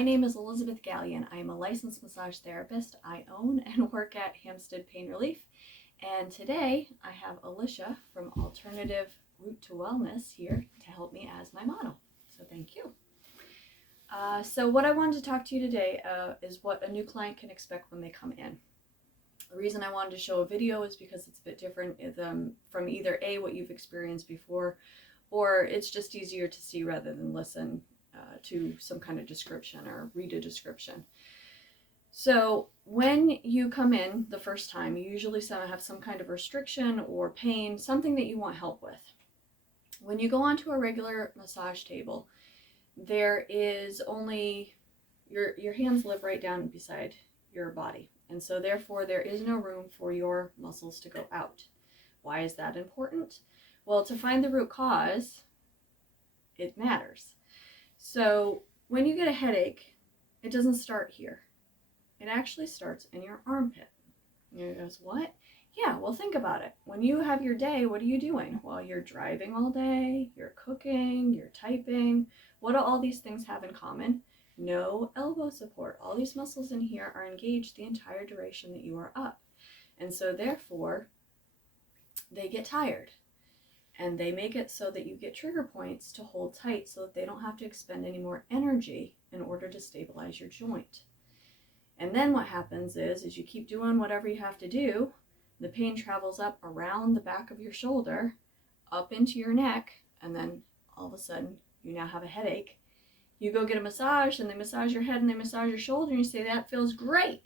My name is Elizabeth Gallion. I am a licensed massage therapist. I own and work at Hampstead Pain Relief. And today I have Alicia from Alternative Route to Wellness here to help me as my model. So thank you. So what I wanted to talk to you today is what a new client can expect when they come in. The reason I wanted to show a video is because it's a bit different from either A, what you've experienced before, or it's just easier to see rather than listen to some kind of description or read a description. So when you come in the first time, you usually have some kind of restriction or pain, something that you want help with. When you go onto a regular massage table, there is only, your hands live right down beside your body. And so therefore there is no room for your muscles to go out. Why is that important? Well, to find the root cause, it matters. So when you get a headache, it doesn't start here. It actually starts in your armpit. And you goes, what? Yeah, well, think about it. When you have your day, what are you doing? Well, you're driving all day, you're cooking, you're typing. What do all these things have in common? No elbow support. All these muscles in here are engaged the entire duration that you are up. And so therefore, they get tired. And they make it so that you get trigger points to hold tight so that they don't have to expend any more energy in order to stabilize your joint. And then what happens is you keep doing whatever you have to do, the pain travels up around the back of your shoulder, up into your neck, and then all of a sudden you now have a headache. You go get a massage and they massage your head and they massage your shoulder and you say, that feels great.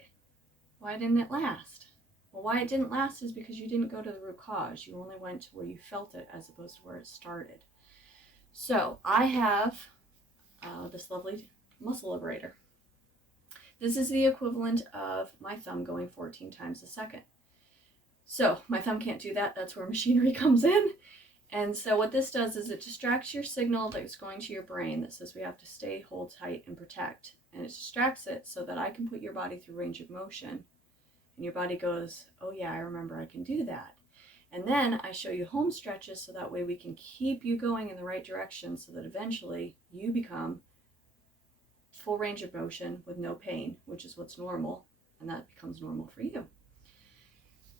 Why didn't it last? Well, why it didn't last is because you didn't go to the root cause. You only went to where you felt it as opposed to where it started. So I have this lovely muscle liberator. This is the equivalent of my thumb going 14 times a second. So my thumb can't do that. That's where machinery comes in. And so what this does is it distracts your signal that's going to your brain that says we have to stay, hold tight, and protect. And it distracts it so that I can put your body through range of motion. And your body goes, oh yeah, I remember I can do that. And then I show you home stretches so that way we can keep you going in the right direction so that eventually you become full range of motion with no pain, which is what's normal, and that becomes normal for you.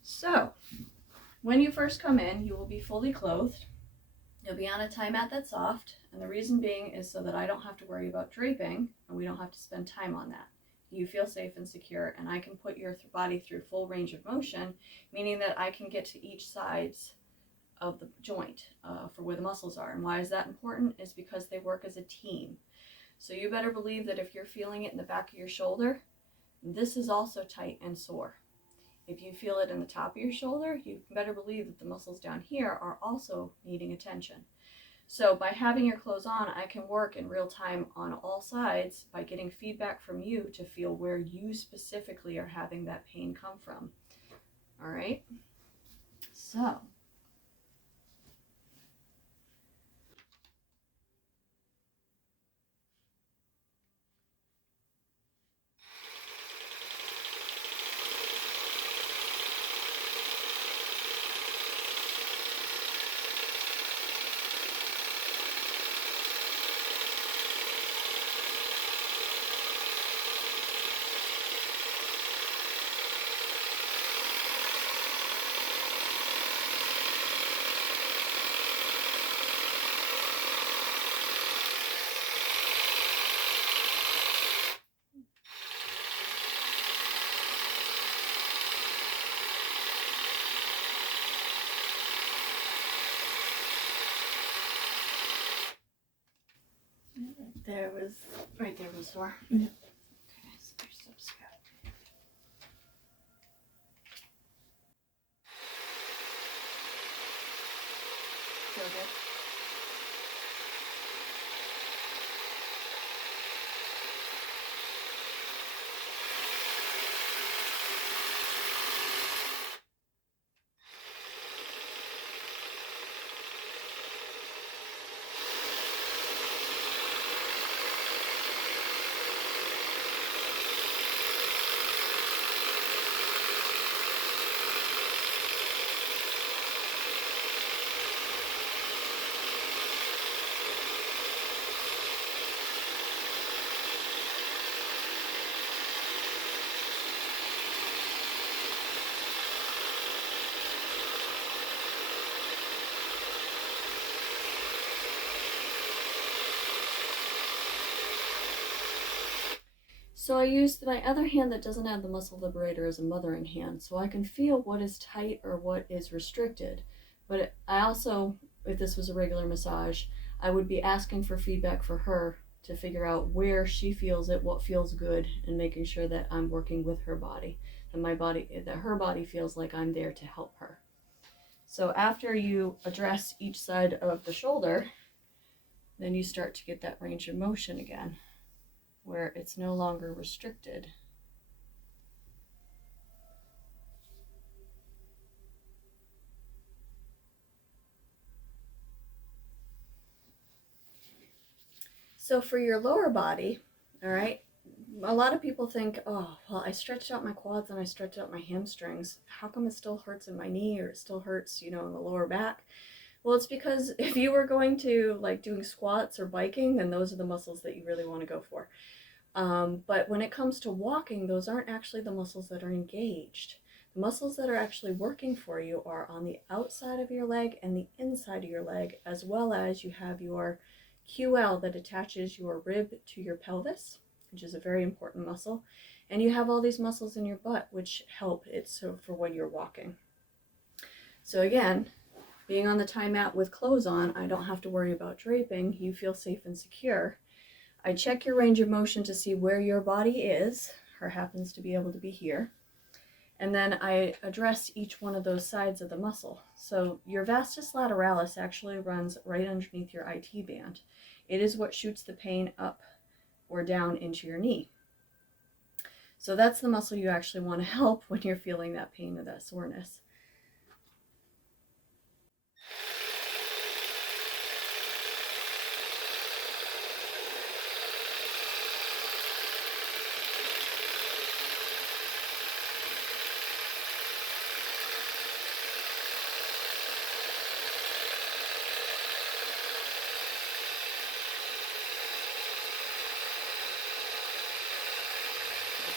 So when you first come in, you will be fully clothed. You'll be on a tie mat that's soft, and the reason being is so that I don't have to worry about draping, and we don't have to spend time on that. You feel safe and secure, and I can put your body through full range of motion, meaning that I can get to each sides of the joint for where the muscles are. And why is that important? Is because they work as a team. So you better believe that if you're feeling it in the back of your shoulder, this is also tight and sore. If you feel it in the top of your shoulder, you better believe that the muscles down here are also needing attention. So by having your clothes on, I can work in real time on all sides by getting feedback from you to feel where you specifically are having that pain come from. All right? So right there was the door. Yeah. Okay, so there's steps. Feel good? So I used my other hand that doesn't have the muscle liberator as a mothering hand, so I can feel what is tight or what is restricted. But I also, if this was a regular massage, I would be asking for feedback for her to figure out where she feels it, what feels good, and making sure that I'm working with her body, that her body feels like I'm there to help her. So after you address each side of the shoulder, then you start to get that range of motion again, where it's no longer restricted. So for your lower body, all right, a lot of people think, oh, well, I stretched out my quads and I stretched out my hamstrings. How come it still hurts in my knee, or it still hurts, in the lower back? Well, it's because if you were going to like doing squats or biking, then those are the muscles that you really want to go for. But when it comes to walking, those aren't actually the muscles that are engaged. The muscles that are actually working for you are on the outside of your leg and the inside of your leg, as well as you have your QL that attaches your rib to your pelvis, which is a very important muscle. And you have all these muscles in your butt, which help it so for when you're walking. So again, being on the tie mat with clothes on, I don't have to worry about draping. You feel safe and secure. I check your range of motion to see where your body is. Her happens to be able to be here. And then I address each one of those sides of the muscle. So your vastus lateralis actually runs right underneath your IT band. It is what shoots the pain up or down into your knee. So that's the muscle you actually want to help when you're feeling that pain or that soreness.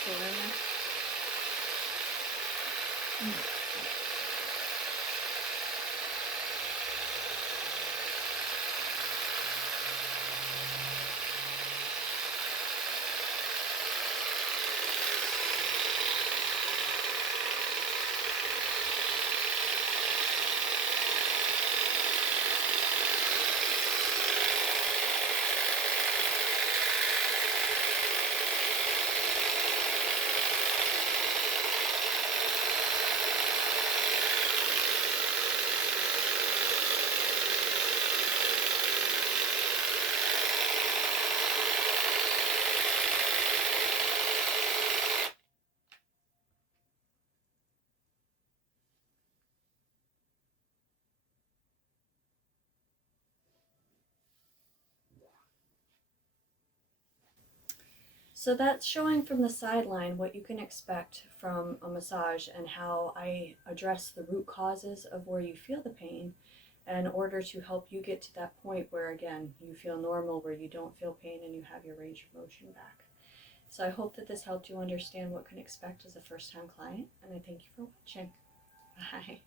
Feel in there? So that's showing from the sideline what you can expect from a massage and how I address the root causes of where you feel the pain in order to help you get to that point where, again, you feel normal, where you don't feel pain and you have your range of motion back. So I hope that this helped you understand what can expect as a first-time client, and I thank you for watching. Bye.